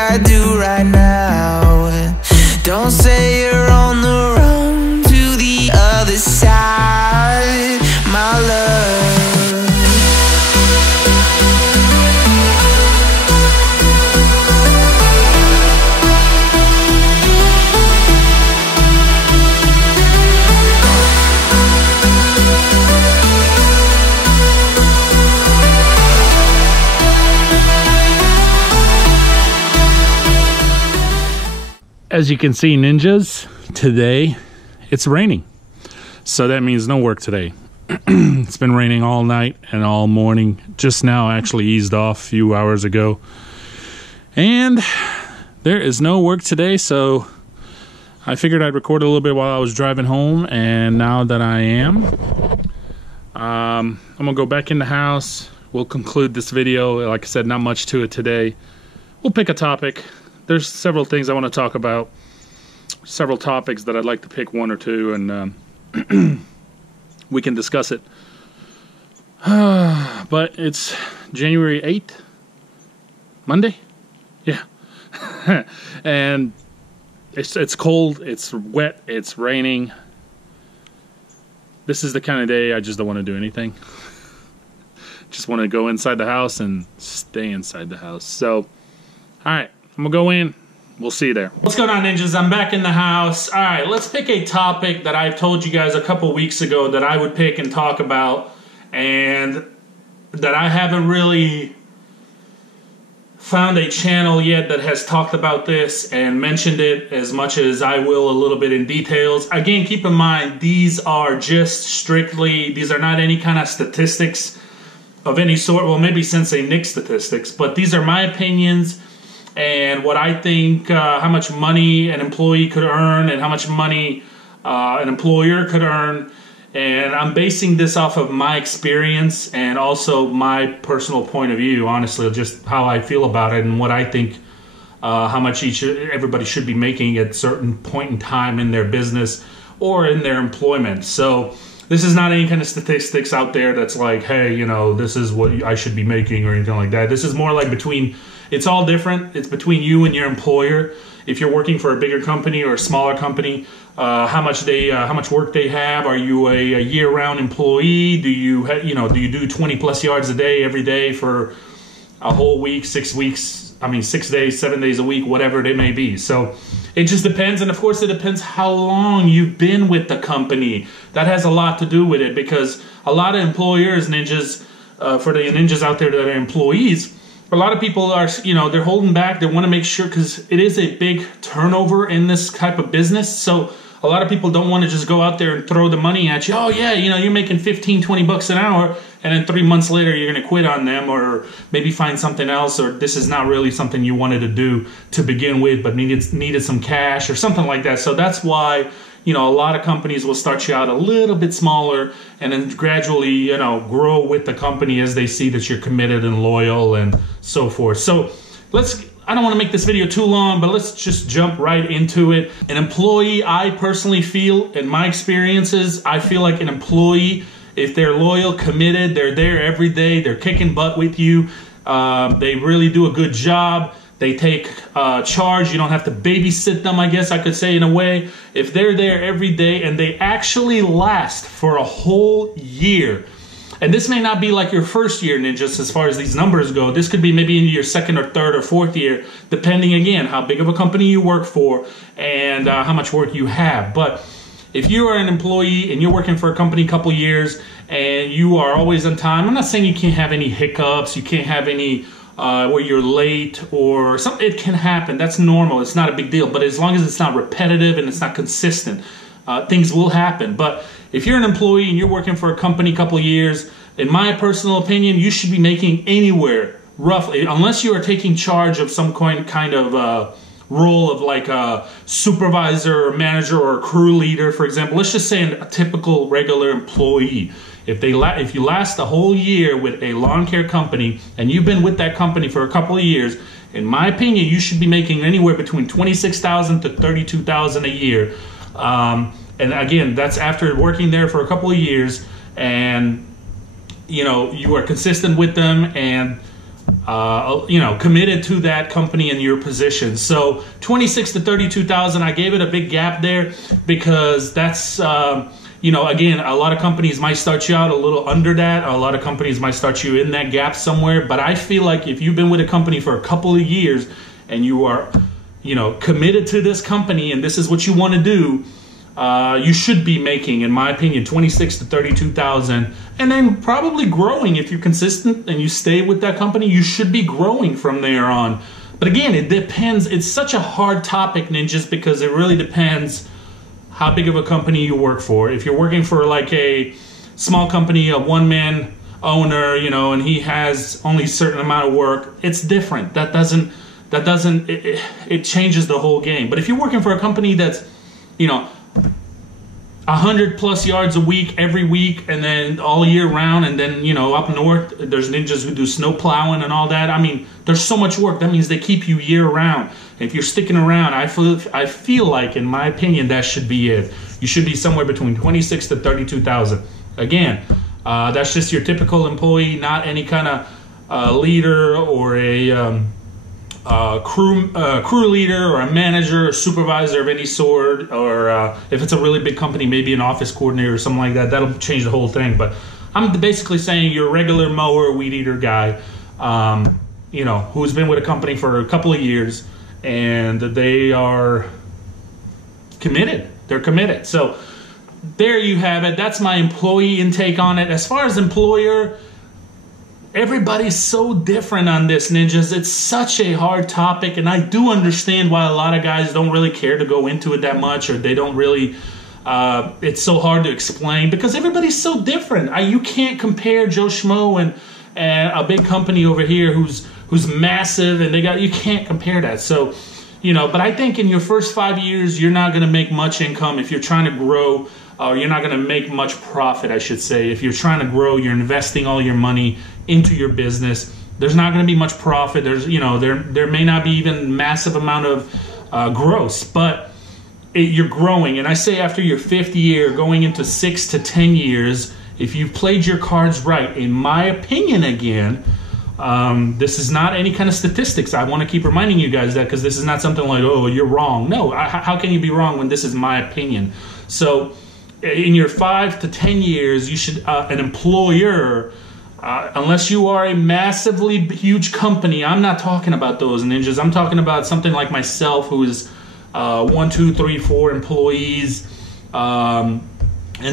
I do right now. Don't say you're on the run to the other side, my love. As you can see, ninjas, today it's raining, so that means no work today. It's been raining all night and all morning. Just now actually eased off a few hours ago, and there is no work today, so I figured I'd record a little bit while I was driving home. And now that I am, I'm gonna go back in the house. We'll conclude this video. Like I said, not much to it today. We'll pick a topic. There's several things I want to talk about, several topics that I'd like to pick one or two, and we can discuss it. But it's January 8th, Monday? Yeah. And it's cold, it's wet, it's raining. This is the kind of day I just don't want to do anything. Just want to go inside the house and stay inside the house. So, alright. I'm gonna go in. We'll see you there. What's going on, ninjas? I'm back in the house. All right, let's pick a topic that I told you guys a couple weeks ago that I would pick and talk about, and that I haven't really found a channel yet that has talked about this and mentioned it as much as I will a little bit in details. Again, keep in mind, these are just strictly, these are not any kind of statistics of any sort. Well, maybe Sensei Nick statistics, but these are my opinions and what I think, how much money an employee could earn and how much money an employer could earn. And I'm basing this off of my experience and also my personal point of view, honestly, just how I feel about it and what I think, how much everybody should be making at a certain point in time in their business or in their employment. So this is not any kind of statistics out there that's like, hey, you know, this is what I should be making or anything like that. This is more like between, it's all different. It's between you and your employer. If you're working for a bigger company or a smaller company, how much work they have. Are you a year-round employee? Do you do 20 plus yards a day every day for a whole week, 6 weeks? I mean, 6 days, 7 days a week, whatever it may be. So it just depends, and of course it depends how long you've been with the company. That has a lot to do with it, because a lot of employers, ninjas, for the ninjas out there that are employees, a lot of people are, they're holding back. They want to make sure, because it is a big turnover in this type of business. So a lot of people don't want to just go out there and throw the money at you. Oh yeah, you're making 15, 20 bucks an hour, and then 3 months later you're going to quit on them, or maybe find something else, or this is not really something you wanted to do to begin with, but needed some cash or something like that. So that's why, a lot of companies will start you out a little bit smaller and then gradually, grow with the company as they see that you're committed and loyal and so forth. So I don't want to make this video too long, but let's just jump right into it. An employee, I personally feel, in my experiences, I feel like an employee, if they're loyal, committed, they're there every day, they're kicking butt with you, they really do a good job, they take charge, you don't have to babysit them, I guess I could say, in a way. If they're there every day and they actually last for a whole year, and this may not be like your first year, ninjas, as far as these numbers go. This could be maybe in your second or third or fourth year, depending, again, how big of a company you work for and how much work you have. But if you are an employee and you're working for a company a couple years and you are always on time, I'm not saying you can't have any hiccups, you can't have any where you're late or something. It can happen. That's normal. It's not a big deal. But as long as it's not repetitive and it's not consistent, things will happen. But if you're an employee and you're working for a company a couple years, in my personal opinion, you should be making anywhere, roughly, unless you are taking charge of some kind of role of like a supervisor or manager or a crew leader, for example. Let's just say a typical regular employee. If you last a whole year with a lawn care company and you've been with that company for a couple of years, in my opinion, you should be making anywhere between $26,000 to $32,000 a year. And again, that's after working there for a couple of years, and you are consistent with them, and committed to that company and your position. So 26 to 32,000, I gave it a big gap there because that's, again, a lot of companies might start you out a little under that. A lot of companies might start you in that gap somewhere. But I feel like if you've been with a company for a couple of years and you are, committed to this company and this is what you want to do, you should be making, in my opinion, 26 to 32,000, and then probably growing. If you're consistent and you stay with that company, you should be growing from there on. But again, it depends. It's such a hard topic, ninjas, because it really depends how big of a company you work for. If you're working for like a small company, a one-man owner, and he has only a certain amount of work, it's different. It changes the whole game. But if you're working for a company that's, 100 plus yards a week every week, and then all year round, and then up north there's ninjas who do snow plowing and all that. I mean, there's so much work. That means they keep you year round. If you're sticking around, I feel like, in my opinion, that should be it. You should be somewhere between 26 to 32,000. Again, that's just your typical employee, not any kind of leader or a crew leader or a manager or supervisor of any sort, or if it's a really big company, maybe an office coordinator or something like that. That'll change the whole thing. But I'm basically saying you're a regular mower, weed eater guy, who's been with a company for a couple of years, and they are committed. They're committed. So there you have it. That's my employee intake on it. As far as employer, everybody's so different on this, ninjas. It's such a hard topic, and I do understand why a lot of guys don't really care to go into it that much, or they don't really, it's so hard to explain because everybody's so different. You can't compare Joe Schmo and a big company over here who's massive, and you can't compare that. So, but I think in your first 5 years, you're not going to make much income if you're trying to grow, or you're not going to make much profit, I should say. If you're trying to grow, you're investing all your money into your business. There's not going to be much profit. There's, there may not be even massive amount of gross, but you're growing. And I say after your 5th year, going into 6 to 10 years, if you've played your cards right, in my opinion, again, this is not any kind of statistics. I want to keep reminding you guys that, because this is not something like, oh, you're wrong. No, how can you be wrong when this is my opinion? So in your 5 to 10 years, you should, an employer, unless you are a massively huge company, I'm not talking about those ninjas. I'm talking about something like myself, who is 1, 2, 3, 4 employees, and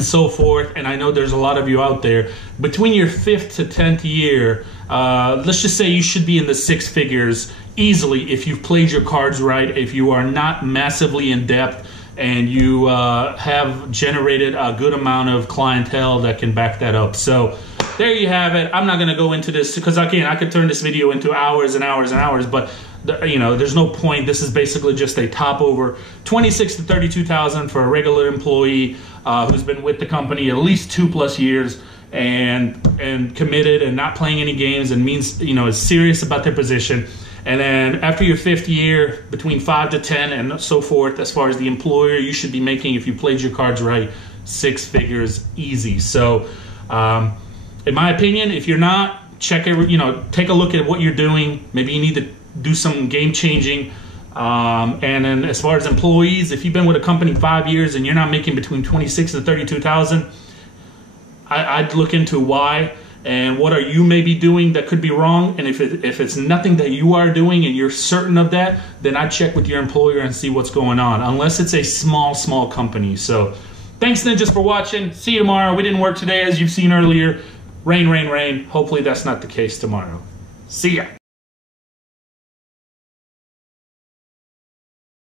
so forth. And I know there's a lot of you out there. Between your 5th to 10th year, let's just say you should be in the 6 figures easily if you've played your cards right, if you are not massively in depth, and you have generated a good amount of clientele that can back that up. So there you have it. I'm not going to go into this because, again, I could turn this video into hours and hours and hours, but there's no point. This is basically just a top over 26 to 32,000 for a regular employee who's been with the company at least 2+ years and committed and not playing any games, and means is serious about their position. And then after your 5th year, between 5 to 10 and so forth, as far as the employer, you should be making, if you played your cards right, 6 figures easy. So in my opinion, if you're not, take a look at what you're doing. Maybe you need to do some game changing. And then as far as employees, if you've been with a company 5 years and you're not making between 26 and 32,000, I'd look into why and what are you maybe doing that could be wrong. And if it's nothing that you are doing and you're certain of that, then I'd check with your employer and see what's going on, unless it's a small company. So thanks, ninjas, for watching. See you tomorrow. We didn't work today, as you've seen earlier. Rain, rain, rain. Hopefully that's not the case tomorrow. See ya.